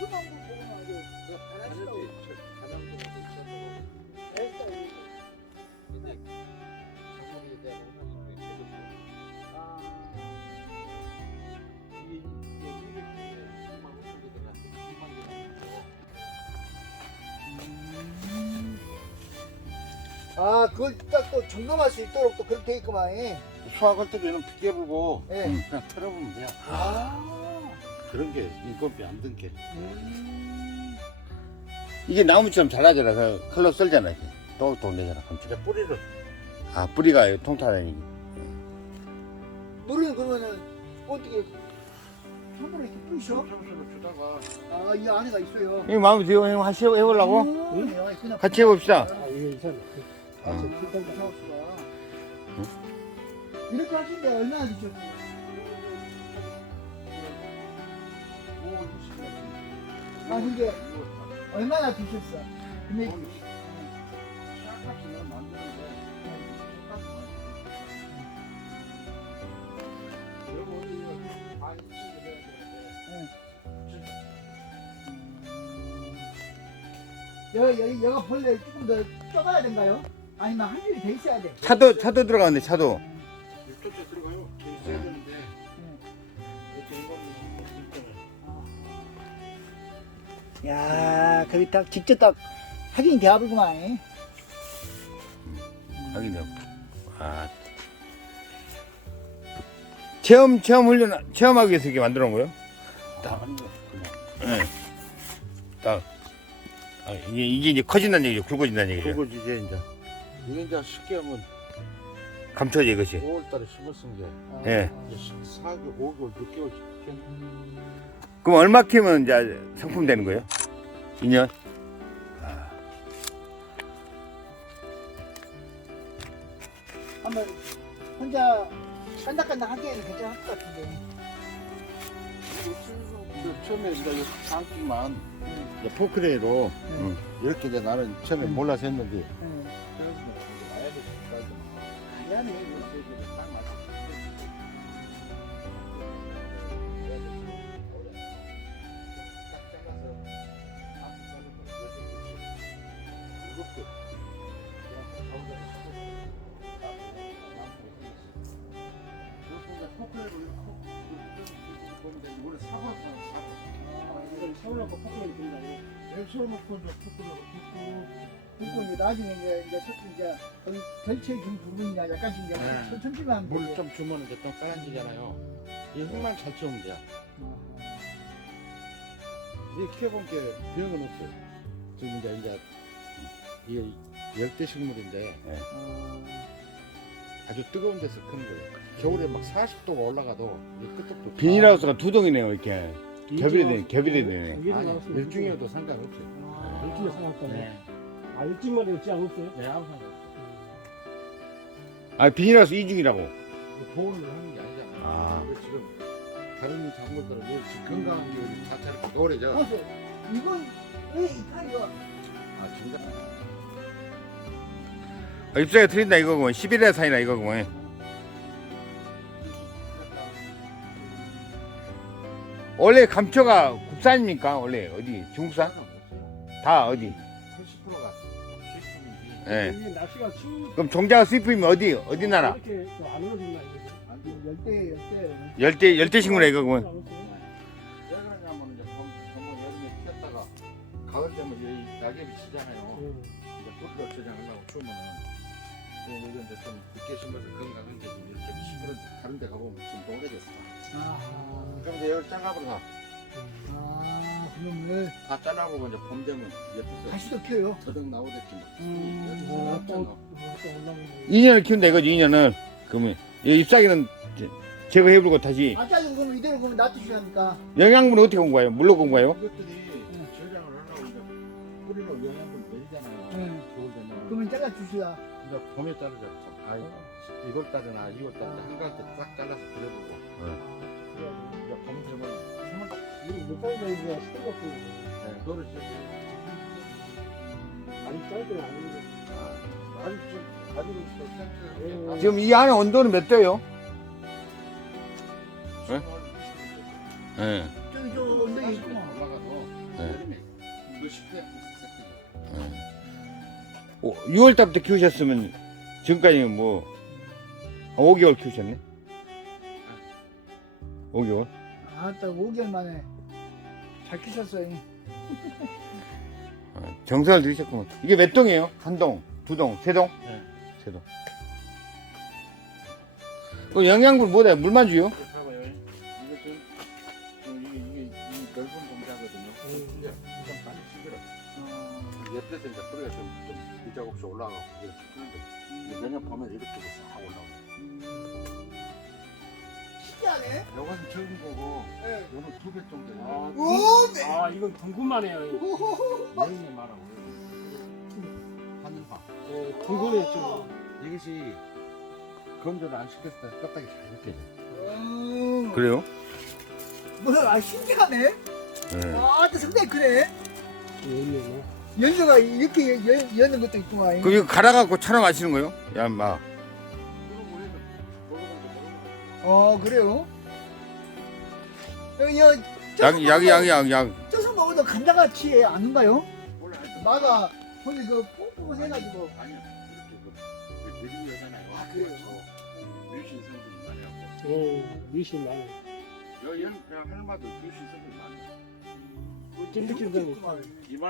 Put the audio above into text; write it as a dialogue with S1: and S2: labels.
S1: 보고 나도 잘하시다고 잘했다 아 그걸 딱 또 점검할 수 있도록 또 그렇게 돼 있구만 예.
S2: 수확할 때는 비계 불고
S1: 예.
S2: 음, 그냥 털어보면 돼요.
S1: 아
S2: 그런 게 인건비 안 든 게.
S1: 음.
S3: 이게 나무처럼 잘라져라. 그 칼로 썰잖아. 이렇게. 또또 내잖아. 감초.
S2: 이제 뿌리를
S3: 아 뿌리가 통타다니.
S1: 물은 그러면은 어떻게 이렇게 뿌리셔?
S2: 평소로 주다가
S1: 아 이 안에가 있어요
S3: 이 마음에 들어 형 같이 해- 해보려고?
S1: 음, 야, 그냥
S3: 같이 해봅시다.
S1: 아, 이게 이상. 아, 저. 이렇게 하신데 얼마나 드셨어요? 아, 이게 얼마나 드셨어? 근데 여기 여기 여기 벌레 조금 더 쪄가야 된가요? 아니면 한 줄이 돼 있어야 돼?
S3: 차도 차도 들어가는데 차도.
S2: 야,
S1: 거기 딱 직접 딱 확인이 되어버구만.
S3: 하긴 돼. 아. 체험 체험 훈련 체험하기 위해서 이렇게 만들어 놓은 거예요?
S2: 딱거 그냥.
S3: 딱. 아, 이게 이게 이제 커진다는 얘기죠. 굵어진다는 얘기죠.
S2: 그거 이제 이제 이게 이제 쉽게 하면
S3: 감춰져 이것이.
S2: 5월달에 심었은 게
S3: 예.
S2: 이제 4개월, 5개월, 6개월 지금
S3: 그럼 얼마 키면 이제 상품 되는 거예요? 2년?
S1: 한번 혼자 깐닥깐닥 하기에는 괜찮을 것 같은데.
S2: 그 처음에 이제 이 장기만 이제 포크레이로
S1: 응,
S2: 이렇게 이제 나는 처음에
S1: 음.
S2: 몰라서 했는데
S1: 응. 미안해. 이거. 서울로 포크레인 된다고. 서울놓고 이제 포크레인 붓고 붓고 이제 나중에 이제 이제 서- 이제 거기 결체진 부분이나 약간씩 이제
S2: 네.
S1: 천천히만
S2: 물 좀 주면 이제 좀 까연지잖아요. 이 흙만 잘 채우면 돼요. 이 키워본 게 병은 없어요. 지금 이제 이제 이게 열대 식물인데
S1: 어,
S2: 아주 뜨거운 데서 크는 거예요. 겨울에 막 40도가 올라가도 이 끄떡도
S3: 비닐하우스가 두 동이네요 이렇게. 겹이 되네 겹이 되네.
S2: 아니, 일중이어도 상관없어요.
S1: 아,
S4: 일주일에 상관없다네.
S2: 네.
S4: 아, 일주일만 일지 않았어요?
S2: 네, 아무 상관없어요.
S3: 아 비닐하우스 이중이라고.
S2: 보호를 하는 게 아니잖아요.
S3: 아.
S2: 지금 다른 작물들은 왜 지금 건강한 게 자체를 노래죠.
S1: 어, 이건 왜 이파리가
S2: 아, 중간.
S3: 아, 입사가 틀린다 이거구만. 11회 사이나 이거구 원래 감초가 국산입니까? 원래 어디? 중국산? 다 어디?
S2: 80%가 수입품이지.
S3: 예.
S4: 이게 날씨가
S3: 그럼 종자가 수입품이 어디? 어디 나라?
S4: 이렇게 또안.
S1: 열대 열대
S3: 열대 열대 식물에
S2: 이제 봄, 봄 여름에 피었다가 가을 되면 이 낙엽이 지잖아요.
S4: 예.
S2: 이제 꽃도 저장하려고 추우면은 이거 이제 좀 늦게 심어서 건강한 게 좀 이렇게 시끄러 다른 데 가보면 지금 오래됐어.
S1: 아,
S2: 그럼 이제 이걸 잘라버려.
S1: 아 그러면
S2: 다 잘라보고 이제 봄 되면 옆에서
S1: 다시 더 켜요
S2: 나오듯이 막
S1: 음.
S4: 어, 또. 또 올라오는
S3: 2년을 키운다 이거지 2년을. 그러면 이 잎사귀는 제거해버리고 다시
S1: 아까 그러면 이대로 그러면 놔두셔야 합니까
S3: 영양분은 어떻게 온 거예요? 물로 온 거예요?
S2: 이것들이 저장을 하려고 이제 뿌리로 영양분 내리잖아요. 되면
S1: 그러면 잘라 주셔야
S2: 이제 봄에 자르자. 참, 아, 1월 달이나 2월 달에 한가할 때딱 잘라서 그려보고. 이제 봄 되면 3월
S4: 이거 몇 살이나 이거 시대 같은
S2: 네, 노를 지
S4: 아니 짧게는 아닌데.
S2: 아, 아주 좀 가지고 있어.
S4: 음.
S3: 지금 이 안에 온도는 몇 도예요? 예?
S1: 저기 저 언덕에 있구만
S2: 올라가서 여름에 이거 10회 세트죠.
S3: 6월 달부터 키우셨으면 지금까지 뭐, 한 5개월 키우셨네? 5개월?
S1: 아따 5개월 만에 잘 키셨어요.
S3: 어, 정성을 들이셨구만. 이게 몇 동이에요? 한 동, 두 동, 세 동?
S2: 네.
S3: 세 동. 그 영양분 뭐다? 물만 주요?
S2: 이거 봐봐요. 이거 좀, 좀 이게, 이게, 이 넓은 동자거든요. 근데 좀 빨리 시들어. 옆에서 이제 뿌리가 좀, 좀 미작업시 올라가고 이렇게 크는데 내년 봄에 이렇게 싹 올라오고.
S1: 신기하네.
S2: 요건 적은 거고,
S1: 네.
S2: 요건 두배 정도.
S4: 아,
S1: 오, 네.
S4: 아 이건 궁금하네요.
S2: 여름에 말하고. 하늘봐.
S4: 어, 궁금해 좀.
S2: 이것이 건조를 안 시켰을 때 껍데기 잘 벗겨져.
S1: 음.
S3: 그래요?
S1: 뭐야, 아, 신기하네.
S3: 네.
S1: 아, 또 상당히 크네.
S4: 있네.
S1: 연도가 이렇게 여, 여, 여는 것도 있구만.
S3: 그럼 이거 갈아갖고 차로 마시는 거예요? 야, 마.
S2: 어,
S1: 그래요? 여기, 여,
S3: 약, 약, 약, 약, 약.
S1: 쪄서 먹어도 감자같이 아는가요? 마가 거기 그 뽕뽕 해가지고.
S2: 아니요. 이렇게 그, 그 느린 여잖아요.
S1: 아, 그래요?
S2: 뮤신 성분이 많이 하고.
S4: 어, 미신 많아.
S2: 여기는 그냥 할마도 뮤신 성분이 많아.
S4: 찐득찐득.
S2: 이만